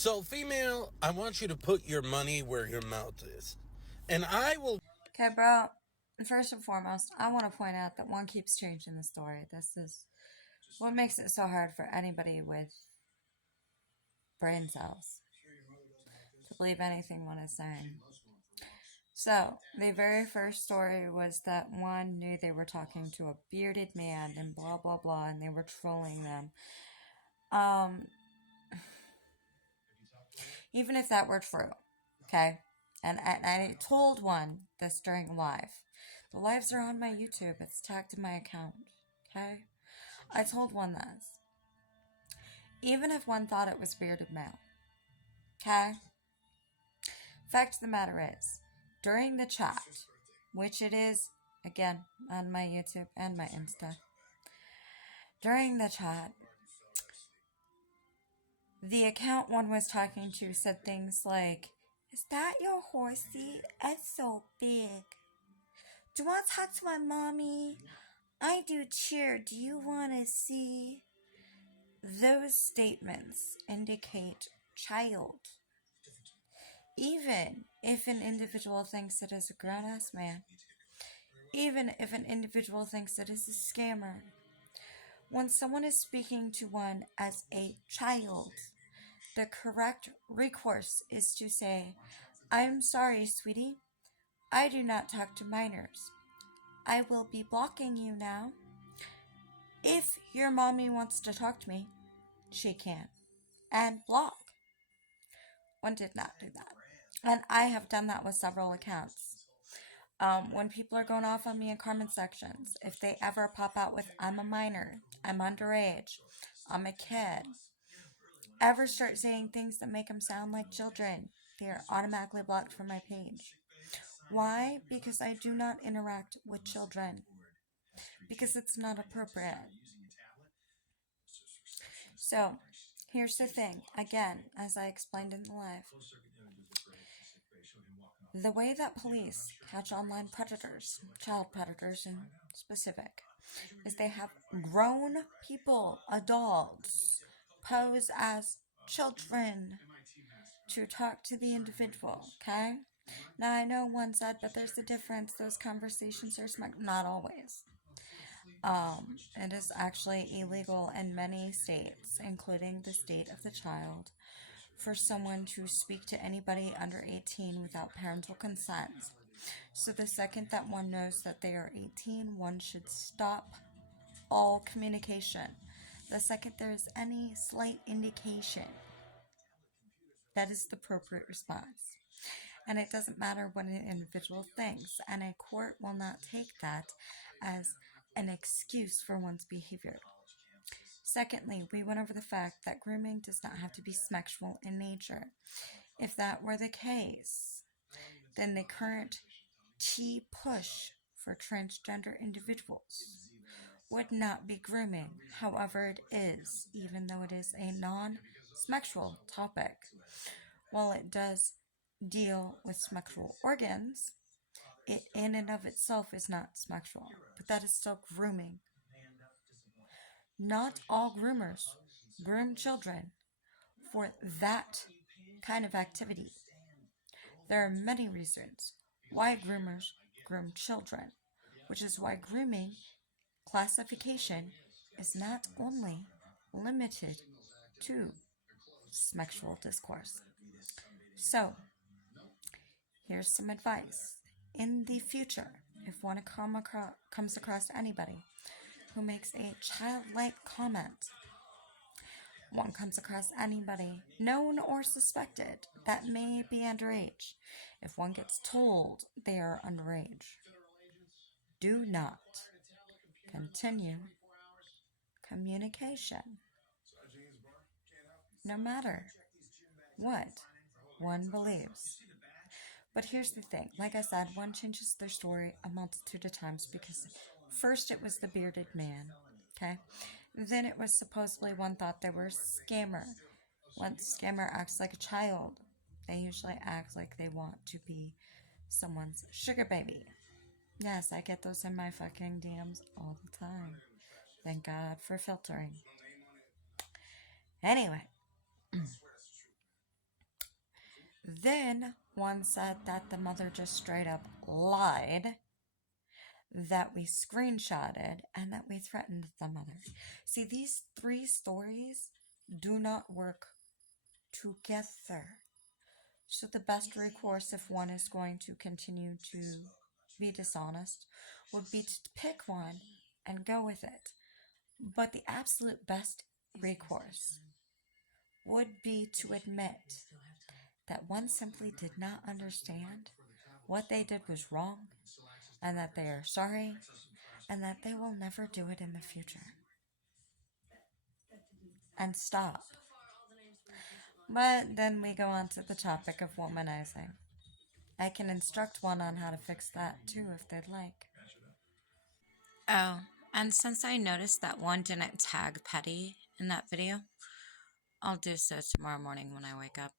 So, female, I want you to put your money where your mouth is. And I will. Okay, bro. First and foremost, I want to point out that one keeps changing the story. This is what makes it so hard for anybody with brain cells to believe anything one is saying. So, the very first story was that one knew they were talking to a bearded man and blah blah blah, and they were trolling them. Um, Even if that were true, okay? And I told one this during live. The lives are on my YouTube. It's tagged in my account, okay? I told one this. Even if one thought it was bearded male, okay? Fact of the matter is, during the chat, which it is, again, on my YouTube and my Insta, during the chat, the account one was talking to said things like, "Is that your horsey? It's so big. Do you want to talk to my mommy? I do cheer. Do you want to see?" Those statements indicate child. Even if an individual thinks it is a grown ass man, even if an individual thinks it is a scammer, when someone is speaking to one as a child, the correct recourse is to say, "I'm sorry, sweetie. I do not talk to minors. I will be blocking you now. If your mommy wants to talk to me, she can." And block. One did not do that. And I have done that with several accounts. When people are going off on me in comment sections, if they ever pop out with "I'm a minor, I'm underage, I'm a kid," ever start saying things that make them sound like children, they are automatically blocked from my page. Why? Because I do not interact with children. Because it's not appropriate. So, here's the thing. Again, as I explained in the live, the way that police catch online predators, child predators in specific, is they have grown people, adults, pose as children to talk to the individual, okay? Now, I know one said, but there's a difference. Those conversations are not always. It is actually illegal in many states, including the state of the child, for someone to speak to anybody under 18 without parental consent. So the second that one knows that they are 18, one should stop all communication. The second there is any slight indication, that is the appropriate response. And it doesn't matter what an individual thinks, and a court will not take that as an excuse for one's behavior. Secondly, we went over the fact that grooming does not have to be sexual in nature. If that were the case, then the current T push for transgender individuals would not be grooming. However, it is, even though it is a non-sexual topic. While it does deal with sexual organs, it in and of itself is not sexual, but that is still grooming. Not all groomers groom children for that kind of activity. There are many reasons why groomers groom children, which is why grooming classification is not only limited to sexual discourse. So, here's some advice. In the future, if one comes across anybody who makes a childlike comment, one comes across anybody known or suspected that may be underage, if one gets told they are underage, do not continue communication, no matter what one believes. But here's the thing, like I said, one changes their story a multitude of times because first it was the bearded man, okay? Then it was supposedly one thought they were a scammer. When the scammer acts like a child, they usually act like they want to be someone's sugar baby. Yes, I get those in my fucking DMs all the time. Thank God for filtering. Anyway, Then one said that the mother just straight up lied, that we screenshotted, and that we threatened the mother. See, these three stories do not work together. So the best recourse if one is going to continue to be dishonest would be to pick one and go with it. But the absolute best recourse would be to admit that one simply did not understand what they did was wrong, and that they are sorry, and that they will never do it in the future. And stop. But then we go on to the topic of womanizing. I can instruct one on how to fix that too if they'd like. Oh, and since I noticed that one didn't tag Petty in that video, I'll do so tomorrow morning when I wake up.